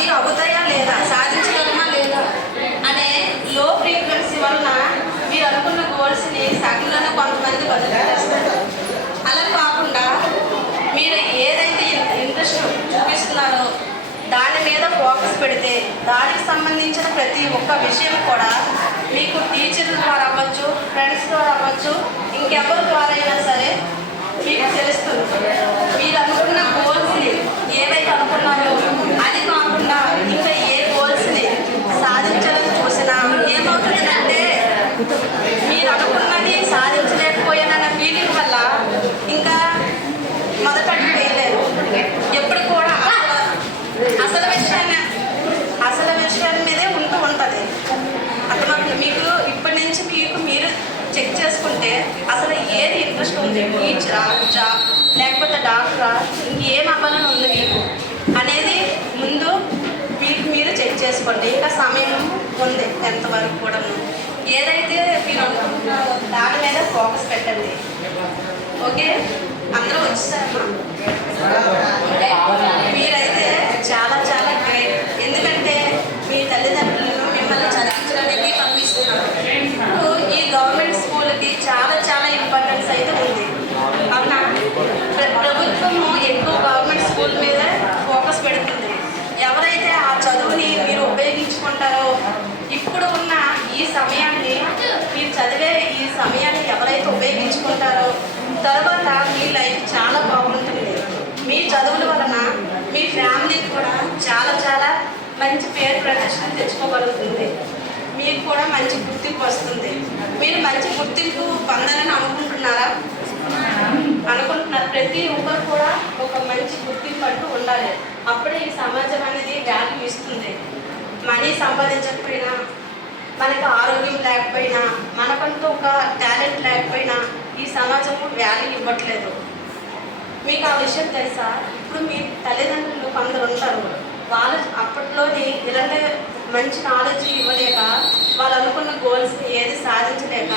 అవి అవుతాయా లేదా, సాధించగలమా లేదా అనే లో ఫ్రీక్వెన్సీ వలన మీరు అనుకున్న గోల్స్ని సగంలోనే కొంతమంది వదిలేస్తారు. అలా కాకుండా మీరు ఏదైతే ఇంట్రెస్ట్ చూపిస్తున్నారో దాని మీద ఫోకస్ పెడితే దానికి సంబంధించిన ప్రతి ఒక్క విషయం కూడా మీకు టీచర్ల ద్వారా అవ్వచ్చు, ఫ్రెండ్స్ ద్వారా అవ్వచ్చు, ఇంకెవరి ద్వారా అయినా సరే మీకు తెలుస్తుంది. మీరు అనుకున్న గోల్స్ని ఏవైతే అనుకున్నారో అది కాకుండా ఇంకా ఏ గోల్స్ని సాధించాలని చూసినా ఏమవుతుందంటే మీరు అనుకున్నది సాధించలేకపోయానన్న ఫీలింగ్ వల్ల ఇంకా మొదటట్టు వేయలేరు. ఎప్పుడు కూడా అసలు విషయాల మీదే ఉంటూ ఉంటుంది. అతను మీకు ఇప్పటి నుంచి మీరు చెక్ చేసుకుంటే అసలు ఏది ఇంట్రెస్ట్ ఉంది, టీచరా, జాబ్ లేకపోతే డాక్టరా, ఇంకేం అవ్వాలని ఉంది మీకు అనేది ముందు మీరు చెక్ చేసుకోండి. ఇంకా సమయం ఉంది ఎంతవరకు కూడా. ఏదైతే మీరు అనుకుంటున్నారో దాని మీద ఫోకస్ పెట్టండి. ఓకే, అందరూ వచ్చేసారమ్మా. మీరైతే చాలా చాలా గ్రేట్. ఎందుకంటే మీ తల్లిదండ్రులను మిమ్మల్ని చదివించడానికి పంపిస్తున్నారు. ఇప్పుడు ఈ గవర్నమెంట్ స్కూల్కి చాలా చాలా ఇంపార్టెన్స్ అయితే ఉంది. అవునా? ప్రభుత్వము ఎక్కువ గవర్నమెంట్ స్కూల్ మీద ఫోకస్ పెడుతుంది. ఎవరైతే ఆ చదువుని మీరు ఉపయోగించుకుంటారో ఇప్పుడు ఉన్న ఈ సమయాన్ని, మీరు చదివే ఈ సమయాన్ని ఎవరైతే ఉపయోగించుకుంటారో తర్వాత మీ లైఫ్ చాలా బాగుంటుంది. మీ చదువుల వలన మీ ఫ్యామిలీకి కూడా చాలా చాలా మంచి పేరు ప్రతిష్టలు తెచ్చుకోగలుగుతుంది. మీకు కూడా మంచి గుర్తింపు వస్తుంది. మీరు మంచి గుర్తింపు పొందాలని అనుకుంటున్నారా? అనుకుంటున్నారు. ప్రతి ఒక్కరు కూడా ఒక మంచి గుర్తింపు అంటూ ఉండాలి. అప్పుడే ఈ సమాజం అనేది వాల్యూ ఇస్తుంది. మనీ సంపాదించకపోయినా, మనకు ఆరోగ్యం లేకపోయినా, మనకంటూ ఒక టాలెంట్ లేకపోయినా ఈ సమాజము వాల్యూ ఇవ్వట్లేదు. మీకు ఆ విషయం తెలుసా? ఇప్పుడు మీ తల్లిదండ్రులు కొందరు ఉంటారు, వాళ్ళు అప్పట్లోని ఇలాంటి మంచి నాలెడ్జ్ ఇవ్వలేక వాళ్ళు అనుకున్న గోల్స్ ఏది సాధించలేక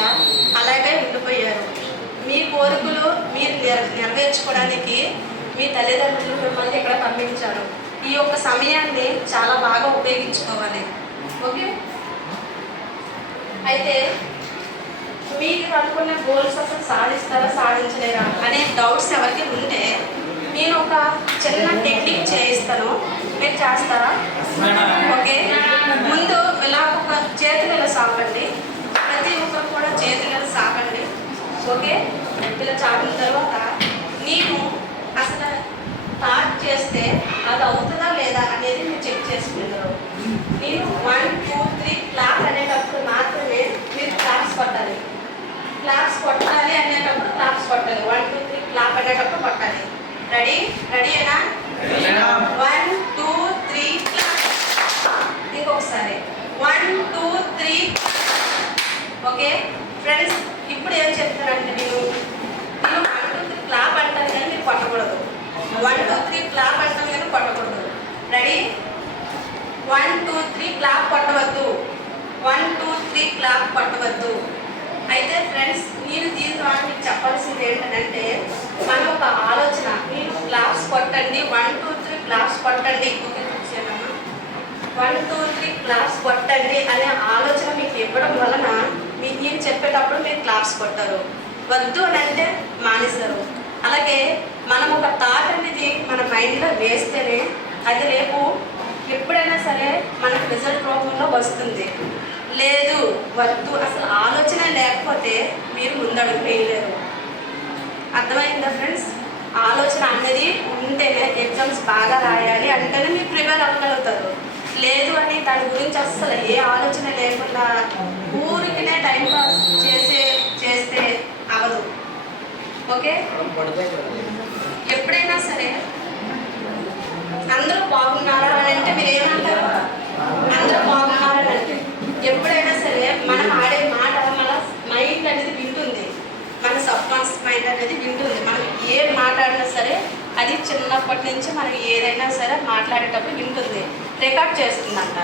అలాగే ఉండిపోయారు. మీ కోరికలు మీరు నెరవేర్చుకోవడానికి మీ తల్లిదండ్రులు మిమ్మల్ని ఇక్కడ పంపించారు. ఈ యొక్క సమయాన్ని చాలా బాగా ఉపయోగించుకోవాలి. ఓకే, అయితే మీరు అనుకున్న గోల్స్ అసలు సాధిస్తారా సాధించలేరా అనే డౌట్స్ ఎవరికి ఉంటే నేను ఒక చిన్న టెక్నిక్ చేయిస్తాను, మీరు చేస్తారా? ఓకే, ముందు ఇలా ఒక చేతులు ఇలా సాపండి. ప్రతి ఒక్కరు కూడా చేతులు ఇలా సాపండి. ఓకే, ఇలా చాపిన తర్వాత నేను అసలు స్టార్ట్ చేస్తే అది అవుతుందా లేదా అనేది మీరు చెక్ చేసుకుంటారు. నేను 1 2 3 క్లాప్ అనేటప్పుడు మాత్రమే మీరు క్లాప్స్ కొట్టాలి. క్లాప్స్ కొట్టాలి అనేటప్పుడు క్లాప్స్ కొట్టాలి. 1 2 3 క్లాప్ అనేటప్పుడు కొట్టాలి. రెడీ? రెడీనా? 1 2 3 క్లాప్. ఇంకొకసారి 1 2 3. ఓకే ఫ్రెండ్స్, ఇప్పుడు ఏం చెప్తానంటే నేను 1 2 3 క్లాప్ అంటాను కానీ మీరు కొట్టకూడదు. 1 2 3 క్లాప్ అంటాను కానీ కొట్టకూడదు. రెడీ? 1 2 3 క్లాప్ కొట్టవద్దు. 1 2 3 క్లాప్ కొట్టవద్దు. అయితే ఫ్రెండ్స్, నేను దీని ద్వారా మీకు చెప్పాల్సింది ఏంటంటే మనం ఒక ఆలోచన, నేను క్లాప్స్ కొట్టండి, 1 2 3 క్లాప్స్ కొట్టండి. ఓకే, చూసేదమ్మా. 1 2 3 క్లాప్స్ కొట్టండి అనే ఆలోచన మీకు ఇవ్వడం వలన నేను చెప్పేటప్పుడు మీరు క్లాప్స్ కొట్టారు. వద్దు అని అంటే మానేస్తారు. అలాగే మనం ఒక థాట్ అనేది మన మైండ్లో వేస్తేనే అది రేపు ఎప్పుడైనా సరే మనకు రిజల్ట్ రూపంలో వస్తుంది. లేదు, వద్దు, అసలు ఆలోచన లేకపోతే మీరు ముందడుగు వేయలేరు. అర్థమైందా ఫ్రెండ్స్? ఆలోచన అనేది ఉంటేనే ఎగ్జామ్స్ బాగా రాయాలి అంటేనే మీరు ప్రిపేర్ అవ్వగలుగుతారు. లేదు అని దాని గురించి అసలు ఏ ఆలోచన లేకుండా ఊరికినే టైం పాస్ చేస్తే అవ్వదు. ఓకే, ఎప్పుడైనా సరే అందరూ బాగున్నారా అని అంటే మీరు ఏమంటారు? అందరూ బాగున్నారని అంటే ఎప్పుడైనా సరే మనం ఆడే మాట మన మైండ్ అనేది వింటుంది. మన సబ్కాన్షియస్ మైండ్ అనేది వింటుంది. మనం ఏం మాట్లాడినా సరే అది చిన్నప్పటి నుంచి మనం ఏదైనా సరే మాట్లాడేటప్పుడు వింటుంది, రికార్డ్ చేస్తుందంట.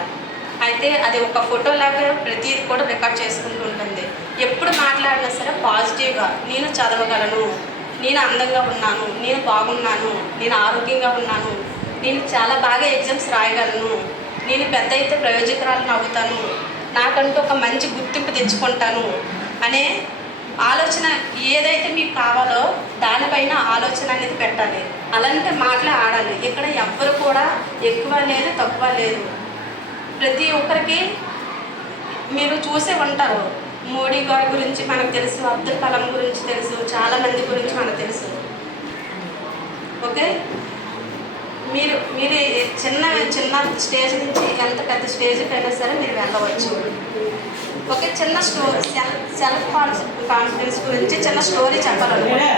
అయితే అది ఒక ఫోటో లాగా ప్రతిదీ కూడా రికార్డ్ చేసుకుంటూ ఉంటుంది. ఎప్పుడు మాట్లాడినా సరే పాజిటివ్గా నేను చదవగలను, నేను అందంగా ఉన్నాను, నేను బాగున్నాను, నేను ఆరోగ్యంగా ఉన్నాను, నేను చాలా బాగా ఎగ్జామ్స్ రాయగలను, నేను పెద్ద అయితే ప్రయోజకురాలను అవుతాను, నాకంటూ ఒక మంచి గుర్తింపు తెచ్చుకుంటాను అనే ఆలోచన ఏదైతే మీకు కావాలో దానిపైన ఆలోచన అనేది పెట్టాలి. అలాంటి మాటలే ఆడాలి. ఇక్కడ ఎవ్వరు కూడా ఎక్కువ లేదు తక్కువ లేదు. ప్రతి ఒక్కరికి మీరు చూసే ఉంటారు. మోడీ గారి గురించి మనకు తెలుసు, అబ్దుల్ కలాం గురించి తెలుసు, చాలామంది గురించి మనకు తెలుసు. ఓకే, మీరు మీరు చిన్న చిన్న స్టేజ్ నుంచి ఎంత పెద్ద స్టేజ్కి అయినా సరే మీరు వెళ్ళవచ్చు. ఓకే, చిన్న స్టోరీ సెల్ఫ్ కాన్ఫిడెన్స్ గురించి చిన్న స్టోరీ చెప్పాలనుకుంటున్నా.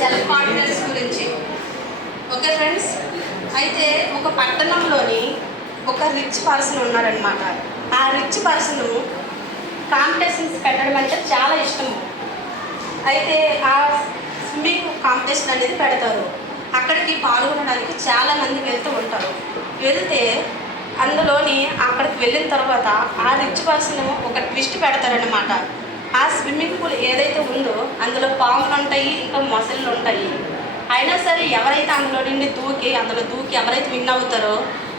సెల్ఫ్ కాన్ఫిడెన్స్ గురించి. ఓకే ఫ్రెండ్స్, అయితే ఒక పట్టణంలోని ఒక రిచ్ పర్సన్ ఉన్నారనమాట. ఆ రిచ్ పర్సన్ కాంపిటీషన్స్ పెట్టడం అంటే చాలా ఇష్టము. అయితే ఆ స్విమ్మింగ్ కాంపిటీషన్ అనేది పెడతారు. అక్కడికి పాల్గొనడానికి చాలామంది వెళ్తూ ఉంటారు. వెళ్తే అందులోని అక్కడికి వెళ్ళిన తర్వాత ఆ రిచ్ పర్సన్ ఒక ట్విస్ట్ పెడతారనమాట. ఆ స్విమ్మింగ్ పూల్ ఏదైతే ఉందో అందులో పాములు ఉంటాయి, ఇంకా మొసళ్ళు ఉంటాయి. అయినా సరే ఎవరైతే అందులో దూకి ఎవరైతే విన్ అవుతారో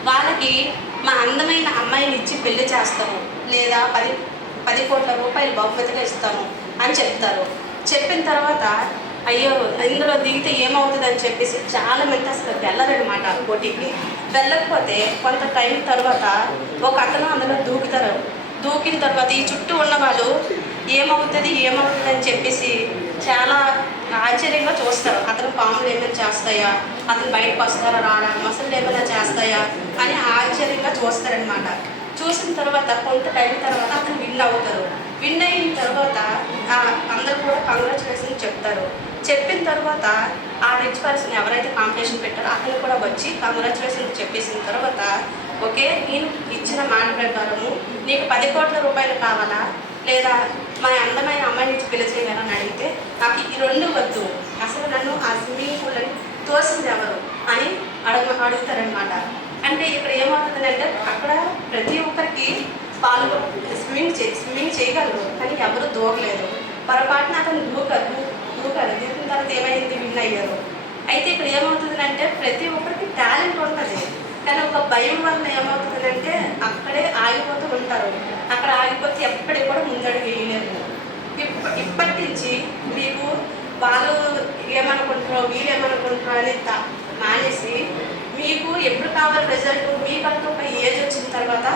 వాళ్ళకి మా అందమైన అమ్మాయిని ఇచ్చి పెళ్లి చేస్తాము, లేదా 10 కోట్ల రూపాయలు బహుమతిగా ఇస్తాము అని చెప్తారు. చెప్పిన తర్వాత అయ్యో ఇందులో దిగితే ఏమవుతుంది అని చెప్పేసి చాలామంది అసలు వెళ్ళరనమాట పోటీకి. వెళ్ళకపోతే కొంత టైం తర్వాత ఒక అతను అందులో దూకుతారు. దూకిన తర్వాత ఈ చుట్టూ ఉన్న వాళ్ళు ఏమవుతుంది అని చెప్పేసి చాలా ఆశ్చర్యంగా చూస్తారు. అతను పాములు ఏమైనా చేస్తాయా, అతను బయటకు వస్తారా రాడా, మసలు ఏమైనా చేస్తాయా అని ఆశ్చర్యంగా చూస్తారనమాట. చూసిన తర్వాత కొంత టైం తర్వాత అతను విన్ అవుతారు. విన్ అయిన తర్వాత అందరూ కూడా కంగ్రాచులేషన్ చెప్తారు. చెప్పిన తర్వాత ఆ రిచ్ పర్సన్ ఎవరైతే కాంపిటీషన్ పెట్టారో అతను కూడా వచ్చి కంగ్రాచులేషన్ చెప్పేసిన తర్వాత ఓకే, నేను ఇచ్చిన మాట ప్రకారము నీకు 10 కోట్ల రూపాయలు కావాలా, లేదా మా అందమైన అమ్మాయిని ఇచ్చి పెళ్లి చేయాలని అడిగితే నాకు ఈ 2 వద్దు, అసలు నన్ను ఆ స్విమ్మింగ్ పూల్ అని తోసింది ఎవరు అని అడుగుతారనమాట. అంటే ఇక్కడ ఏమవుతుందంటే అక్కడ ప్రతి ఒక్కరికి స్విమ్మింగ్ చేయగలరు, కానీ ఎవరు దూకలేదు. పొరపాటున అతను దూకారు. దూకిన తర్వాత ఏమైంది, విన్ అయ్యారు. అయితే ఇక్కడ ఏమవుతుందంటే ప్రతి ఒక్కరికి టాలెంట్ ఉంటుంది, కానీ ఒక భయం వల్ల ఏమవుతుందంటే అక్కడే ఆగిపోతూ ఉంటారు. అక్కడ ఆగిపోతే ఎప్పటికి కూడా ముందడుగు వేయలేరు. ఇప్పటి నుంచి మీకు వాళ్ళు ఏమనుకుంటారో వీళ్ళు ఏమనుకుంటారో అని మానేసి మీకు ఎప్పుడు కావాలి రిజల్ట్, మీకంటూ ఒక ఏజ్ వచ్చిన తర్వాత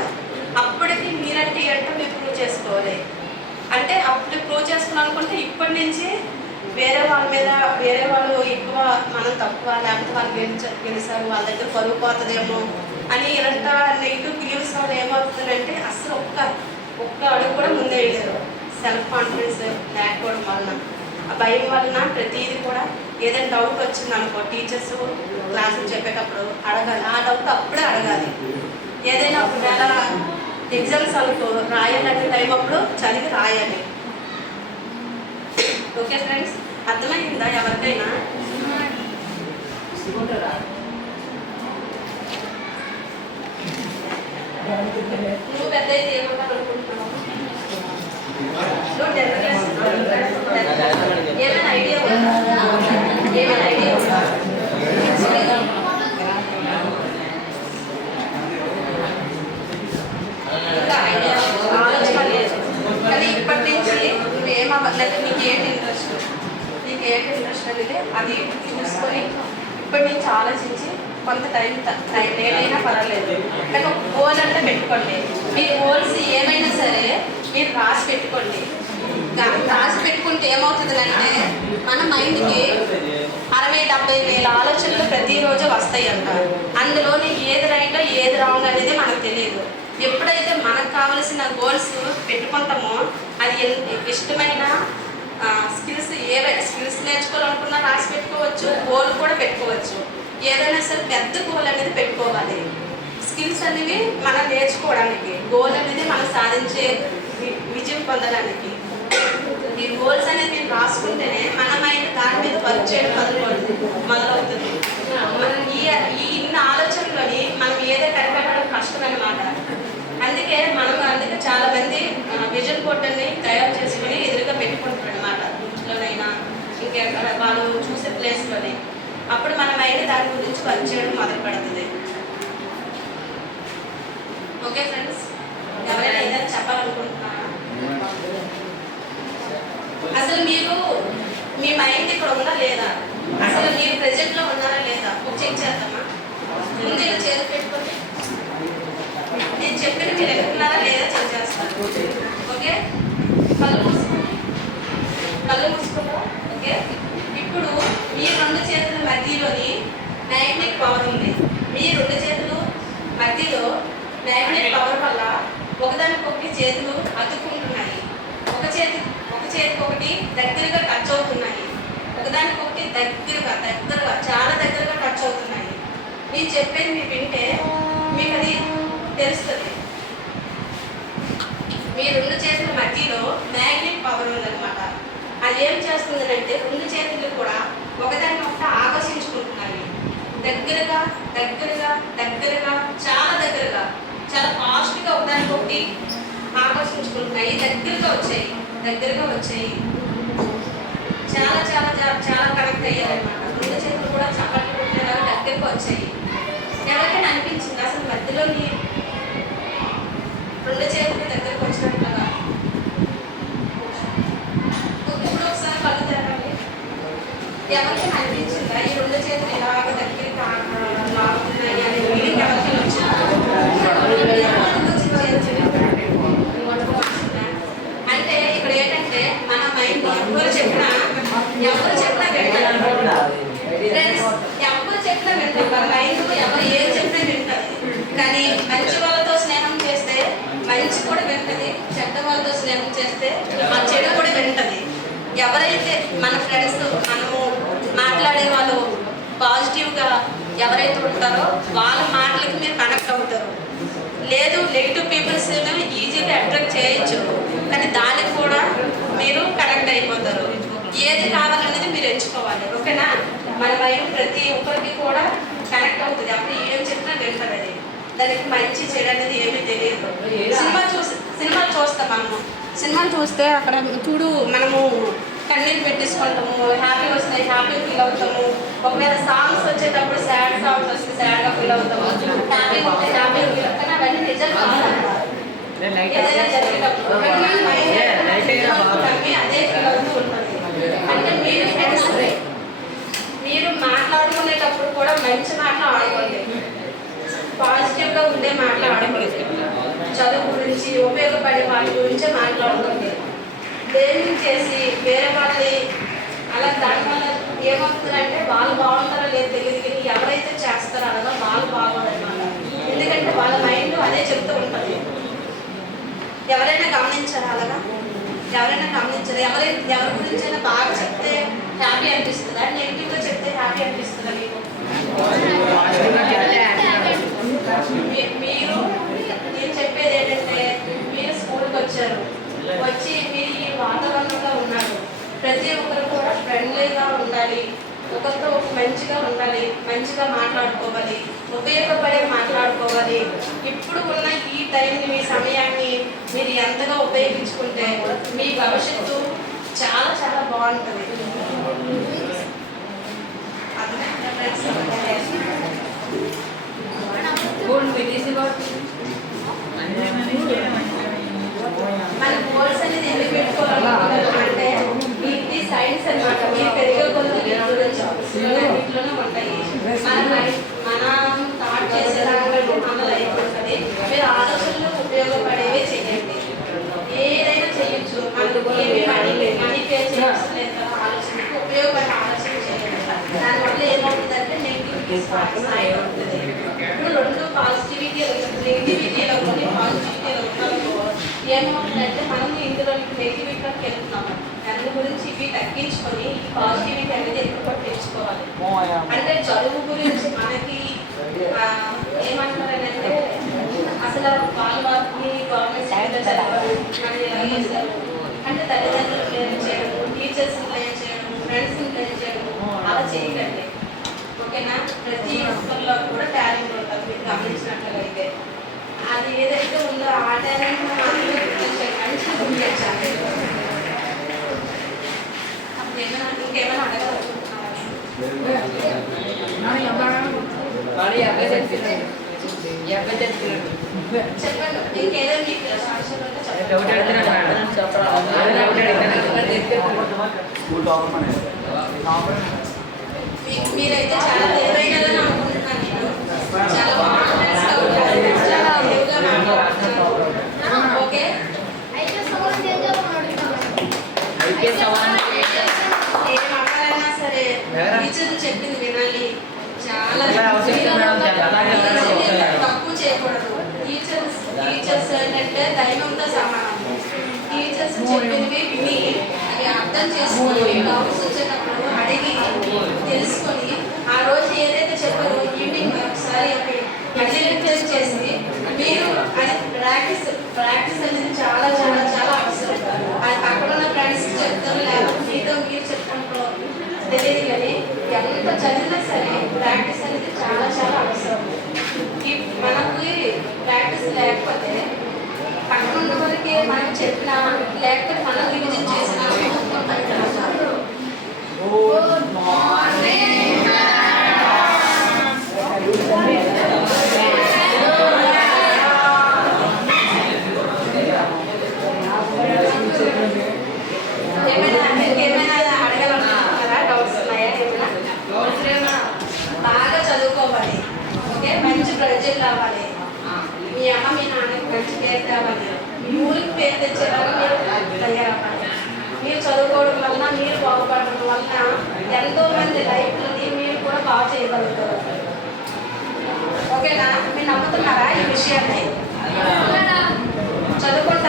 అప్పటికి మీరంటే ఏంటో మీరు ప్రూవ్ చేసుకోవాలి. అంటే అప్పుడు ప్రూవ్ చేసుకున్నాను అనుకుంటే ఇప్పటి నుంచి వేరే వాళ్ళు ఎక్కువ మనం తక్కువ, లేకపోతే వాళ్ళు గెలిచారు వాళ్ళ దగ్గర పరుగు పోతుందేమో అని ఇలాంటి నెగిటివ్ బిలీవ్స్ వల్ల ఏమవుతుందంటే అసలు ఒక్క అడుగు కూడా ముందే వేయలేరు. సెల్ఫ్ కాన్ఫిడెన్స్ లేకపోవడం వలన, ఆ భయం వలన ప్రతిదీ కూడా ఏదైనా డౌట్ వచ్చింది అనుకో టీచర్స్ క్లాసులు చెప్పేటప్పుడు అడగాలి. ఆ డౌట్ అప్పుడే అడగాలి. ఏదైనా ఒకవేళ ఎగ్జామ్స్ అనుకో రాయాలంటే టైం అప్పుడు చదివి రాయాలి. ఓకే ఫ్రెండ్స్, అర్థమైందా ఎవరికైనా? నువ్వు పెద్ద అయితే ఏమంటారు అనుకుంటున్నావు? నువ్వు 10th క్లాస్ ఏమైనా ఐడియా ఉందా? ఏమైనా ఐడియా ఉందా? ఇంకా ఐడియా ఆలోచన లేదు. కానీ ఇప్పటి నుంచి నువ్వు ఏమవ్వలేదు, నీకు ఏంటి ఇంట్రెస్ట్ అనేది అది చూసుకొని ఇప్పటి నుంచి ఆలోచించి కొంత టైం లేదైనా పర్వాలేదు, కానీ ఒక గోల్ అంటే పెట్టుకోండి. మీ గోల్స్ ఏమైనా సరే మీరు రాసి పెట్టుకోండి. రాసి పెట్టుకుంటే ఏమవుతుందంటే మన మైండ్కి 60-70 వేల ఆలోచనలు ప్రతిరోజు వస్తాయి అంట. అందులోని ఏది రైట్ ఏది రాంగ్ అనేది మనకు తెలియదు. ఎప్పుడైతే మనకు కావలసిన గోల్స్ పెట్టుకుంటామో అది ఇష్టమైన స్కిల్స్ నేర్చుకోవాలనుకున్నా రాసి పెట్టుకోవచ్చు, గోల్ కూడా పెట్టుకోవచ్చు. ఏదైనా సరే పెద్ద గోల్ అనేది పెట్టుకోవాలి. స్కిల్స్ అనేవి మనం నేర్చుకోవడానికి, గోల్ అనేది మనం సాధించే విజయం పొందడానికి. ఈ గోల్స్ అనేది మీరు రాసుకుంటేనే మన మైండ్ దాని మీద వర్క్ చేయడం మొదలవుతుంది. మనం ఈ ఇన్ని ఆలోచనలోని మనం ఏదో కనిపెట్టడం కష్టం అన్నమాట. అందుకే చాలా మంది విజన్ బోర్డ్ అని తయారు చేసుకుని ఎదురుగా పెట్టుకుంటారు అన్నమాట. ఇంట్లోనైనా ఇంకెక్కడ వాళ్ళు చూసే ప్లేస్లోనే. అప్పుడు మన మైండ్ దాని గురించి వర్క్ చేయడం మొదలు పెడుతుంది. ఓకే ఫ్రెండ్స్, ఎవరైనా ఏదైనా చెప్పాలనుకుంటున్నారా? అసలు మీరు మీ మైండ్ ఇక్కడ ఉందా లేదా, అసలు మీరు ప్రెజెంట్ లో ఉన్నారా లేదా చెక్ చేద్దామా? ముందు ఇలా చేతి పెట్టుకోండి. నేను చెప్పిన మీరు ఎక్కడున్నారా లేదా చెక్ చేస్తాను. ఓకే, కళ్ళు మూసుకోండి. కళ్ళు మూసుకుంటాం. ఓకే, ఇప్పుడు మీ రెండు చేతుల మధ్యలోని మ్యాగ్నెటిక్ పవర్ ఉంది. మీ రెండు చేతులు మధ్యలో మ్యాగ్నెటిక్ పవర్ వల్ల ఒకదానికొకటి చేతులు అతుక్కుంటున్నాయి. ఒక చేతికి ఒకటి దగ్గరగా టచ్ అవుతున్నాయి. ఒకదానికొకటి దగ్గరగా చాలా దగ్గరగా టచ్ అవుతున్నాయి. నేను చెప్పేది మీరు వింటే మీకు అది తెలుస్తుంది. మీ రెండు చేతుల మధ్యలో మ్యాగ్నెట్ పవర్ ఉందన్నమాట. అది ఏం చేస్తుందంటే రెండు చేతులు కూడా ఒకదాన్ని ఒకటి ఆకర్షించుకుంటున్నాయి. దగ్గరగా దగ్గరగా దగ్గరగా చాలా దగ్గరగా చాలా ఫాస్ట్గా ఒకదానికొకటి ఆకర్షించుకుంటున్నాయి. దగ్గరగా వచ్చాయి. చాలా చాలా చాలా కనెక్ట్ అయ్యారనమాట. రెండు చేతులు కూడా చప్పట్లు కొట్టేలాగా దగ్గరకు వచ్చాయి. ఎవరికైనా అనిపించింది అసలు మధ్యలో రెండు చేతులు దగ్గరకు వచ్చినట్లుగా? ఇప్పుడు ఒకసారి కళ్ళు తెరవండి. ఎవరికైనా అనిపించిందా ఈ రెండు చేతులు ఇలాగ దగ్గరికి లాగుతున్నాయి అనే ఫీలింగ్ ఎవరికైనా వచ్చిందా? అంటే ఇక్కడ ఏంటంటే మన మైండ్ ఎవరు చెప్పినా వింటారు. ఎవరు చెప్పినా వింటారు. మన మైండ్ ఎవరు ఏం చెప్పినా వింటారు. కానీ మంచి వాళ్ళతో స్నేహం చేస్తే మంచి కూడా వింటది, చెడ్డ వాళ్ళతో స్నేహం చేస్తే ఆ చెడు కూడా వింటది. ఎవరైతే మన ఫ్రెండ్స్ మనము మాట్లాడే వాళ్ళు పాజిటివ్గా ఎవరైతే ఉంటారో వాళ్ళ మాటలకి మీరు కనెక్ట్ అవుతారు. లేదు, నెగిటివ్ పీపుల్స్ ఈజీగా అట్రాక్ట్ చేయొచ్చు, కానీ దానికి కూడా మీరు కనెక్ట్ అయిపోతారు. ఏది కావాలనేది మీరు ఎంచుకోవాలి. ఓకేనా? మన మైండ్ ప్రతి ఒక్కరికి కూడా కనెక్ట్ అవుతుంది. అప్పుడు ఏం చెప్పినా వింటారు. అది దానికి మంచి చెడు అనేది ఏమీ తెలియదు. సినిమాలు చూస్తాం మనము. సినిమాలు చూస్తే అక్కడ చూడు మనము కన్నీళ్ళు పెట్టేసుకుంటాము, హ్యాపీ వస్తాయి, హ్యాపీ ఫీల్ అవుతాము. ఒకవేళ సాంగ్స్ వచ్చేటప్పుడు సాడ్ సాంగ్స్ వస్తే సాడ్గా ఫీల్ అవుతాము, హ్యాపీ ఉంటే హ్యాపీ ఫీల్ అవుతాం. అవన్నీ నిజం కాదు. ఏదైనా జరిగేటప్పుడు అదే ఫీల్ అవుతూ ఉంటుంది. అంటే మీరు మాట్లాడుకునేటప్పుడు కూడా మంచి మాటలు ఆడుకోండి, పాజిటివ్గా ఉండే మాటలు ఆడుకోండి. చదువు గురించి ఉపయోగపడే వాళ్ళ గురించే మాట్లాడుకోండి. దేని చేసి వేరే వాళ్ళని అలా దానివల్ల ఏమవుతుందంటే వాళ్ళు బాగుంటారో లేదో తెలియదు, కానీ ఎవరైతే చేస్తారో అలాగా వాళ్ళు బాగోదన్నమాట. ఎందుకంటే వాళ్ళ మైండ్ అదే చెప్తూ ఉంటుంది. ఎవరైనా గమనించారా అలాగా? ఎవరైనా గమనించారు? ఎవరి గురించి అయినా బాగా చెప్తే హ్యాపీ అనిపిస్తుందా, నెగిటివ్గా చెప్తే హ్యాపీ అనిపిస్తుందా? మీరు నేను చెప్పేది ఏంటంటే, మీరు స్కూల్కి వచ్చి మీరు ఈ వాతావరణంలో ఉన్నారు. ప్రతి ఒక్కరు కూడా ఫ్రెండ్లీగా ఉండాలి, ఒకరితో మంచిగా ఉండాలి, మంచిగా మాట్లాడుకోవాలి, ఉపయోగపడే మాట్లాడుకోవాలి. ఇప్పుడు ఉన్న ఈ టైంని, మీ సమయాన్ని మీరు ఎంతగా ఉపయోగించుకుంటే మీ భవిష్యత్తు చాలా చాలా బాగుంటుంది. మన గోల్స్ అనేది ఎందుకు పెట్టుకోవాలనుకుంటున్నాం అంటే ఇది సైన్స్ అనమాట. మీరు పెరిగే కొద్ది వీటిలోనే ఉంటాయి. మనం థాట్ చేసేదానికంటే మన లైఫ్ ఉంటుంది. మీరు ఆలోచనలు ఉపయోగపడేవే చేయండి. ఏదైనా చేయొచ్చు. మనకు మనీ పే చేయవలసిన లేదు కదా, ఆలోచనకు ఉపయోగపడే ఆలోచన చేయండి. దానివల్ల ఏమవుతుందంటే నెగిటివిటీ స్థాయి ఉంటుంది. ఇప్పుడు రెండు పాజిటివిటీ నెగిటివిటీలో కొన్ని పాజిటివిటీలో ఉన్నప్పుడు ఏమవుతుందంటే మనం ఇందులో నెగిటివిటీలోకి వెళ్తున్నాము. దాని గురించి ఇవి తగ్గించుకొని ఈ పాజిటివిటీ అనేది ఎప్పుడు కూడా పెంచుకోవాలి. అంటే చదువు గురించి మనకి ఏమంటారంటే అసలు వాళ్ళని గవర్నమెంట్ స్కూల్లో చదవాలి అని ఎలా చేస్తారు అంటే తల్లిదండ్రులు ప్లేన్ చేయడం, టీచర్స్ ప్లేన్ చేయడం, ఫ్రెండ్స్ ప్లేన్ చేయడం అలా చేయకండి. ఓకేనా? ప్రతి ఒక్కరిలో కూడా టాలెంట్ ఉంటుంది. మీరు గమనించినట్లుగా అయితే అది ఏదైతే ఉందో ఆ టాలెంట్ మాత్రమే గుర్తించండి, మంచిగా గుర్తించాలి. అప్పుడు ఇంకేమైనా అడగాలనుకుంటున్నారా? చెప్పండి, ఇంకేదో మీకు సమస్యలు ఉంటే చెప్పండి. మీరైతే చాలా తెలివైనదని అనుకుంటున్నాను నేను. చాలా కాన్ఫిడెన్స్గా ఉంటారు, చాలా తెలివిగా మాట్లాడుతున్నారు. ఓకే, ఏం అవ్వాలన్నా సరే టీచర్ చెప్పింది వినాలి. చాలా తక్కువ చేయకూడదు. టీచర్స్ ఏంటంటే దైవంతో సమానం. టీచర్స్ చెప్పినవి విని అవి అర్థం చేసుకొని డౌట్స్ వచ్చేటప్పుడు అడిగి తెలుసుకొని ఆ రోజు ఏదైతే చెప్పారో ఈవినింగ్ ఒకసారి రివిజన్ చేసి మీరు అది ప్రాక్టీస్ అనేది చాలా చాలా చాలా అవసరం. అక్కడ ఉన్న ఫ్రెండ్స్ చెప్తారు లేకపోతే మీతో మీరు చెప్పుకుంటారో తెలియదు, కానీ ఎంత చదివినా సరే ప్రాక్టీస్ అనేది చాలా చాలా అవసరం. మనకి ప్రాక్టీస్ లేకపోతే పక్కన ఉన్న వాళ్ళకి మనం చెప్పినా లేకపోతే మనం రివిజన్ చేసినా గుడ్ మార్నింగ్ ఏమైనా అడగాలనుకుంటున్నారా? డౌట్స్ ఉన్నాయా? ఏమైనా బాగా చదువుకోవాలి. ఓకే, మంచి ప్రజలు రావాలి. మీ అమ్మ మీ నాన్నకి మంచి పేరు తేవాలి. మీ ఊరికి పేరు తెచ్చేలాగా మీరు తయారవ్వాలి. మీరు చదువుకోవడం వలన, మీరు బాగుపడడం వలన ఎంతో మంది లైఫ్లని మీరు కూడా బాగు చేయగలుగుతారు. ఓకేనా? మీరు నమ్ముతున్నారా ఈ విషయాన్ని? చదువుకోండి.